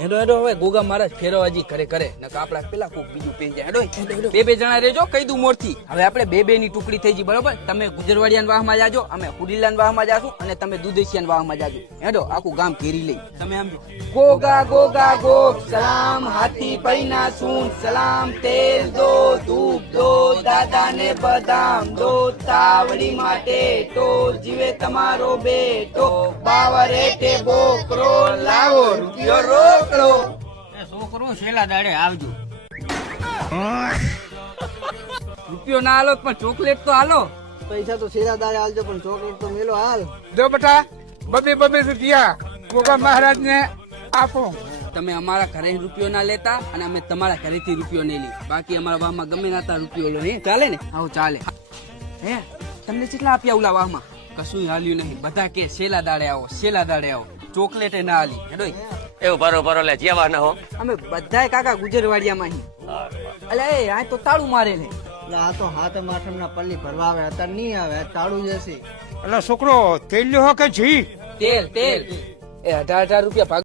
હેડો હેડો હવે ગોગા મહારાજ ફેરવા હજી ઘરે કરે નકર આપડા પેલા કોક બીજું પી જાય. હેડો બે જણા રેજો કહી દઉં મોરથી. હવે આપણે બે ની ટુકડી થઈ ગઈ બરોબર. તમે ગુજરવાડિયાના વાહમાં જાજો, અમે હુડીલાના વાહમાં જાશું અને તમે દુધેશિયાના વાહમાં જાજો. હેડો આખું ગામ ઘેરી લઈ. તમે સમજો. ગોગા ગોગા ગોગ સલામ હાથી પૈના સૂન સલામ તેલ દો ધૂપ દો દાદા ને બદામ દો તાવડી માટે તો જીવે તમારો બેટો બાવર એટે બોકરો લાવો રૂપિયો રોકડો. છોકરો છેલ્લા દાડે આવજો. રૂપિયો ના હાલો પણ ચોકલેટ તો હાલો. પૈસા તો છેલ્લા દાડે હાલજો પણ ચોકલેટ તો મેલો હાલ. દો બેટા બબે રૂપિયા ગોગા મહારાજ ને આપો. તમે અમારા ઘરે રૂપિયો ના લેતા અને અમે તમારા ઘરેથી રૂપિયો નહીં લી. બાકી અમારા વાહમાં ગમે ના રૂપિયો લો. ચાલે ને? આવો ચાલે. હે તમને કેટલા આપ્યા ઓલા વાહમાં? કશું હાલ્યું નહીં. બધા કે છેલ્લા દાડે આવો, છેલ્લા દાડે આવો. ચોકલેટે ના હાલી. હેડો એવું બરોબર લે જેવા ના હો. અમે બધાય કાકા ગુજરવાડિયામાં અલે આ તો તાળું મારે ને. આ તો હાથે માથમ ના પલ્લી ભરવા આવે અત્યારે નહીં આવે તાળું જશે. એટલે છોકરો તેલ લ્યો કે જી? તેલ એ 18,000 રૂપિયા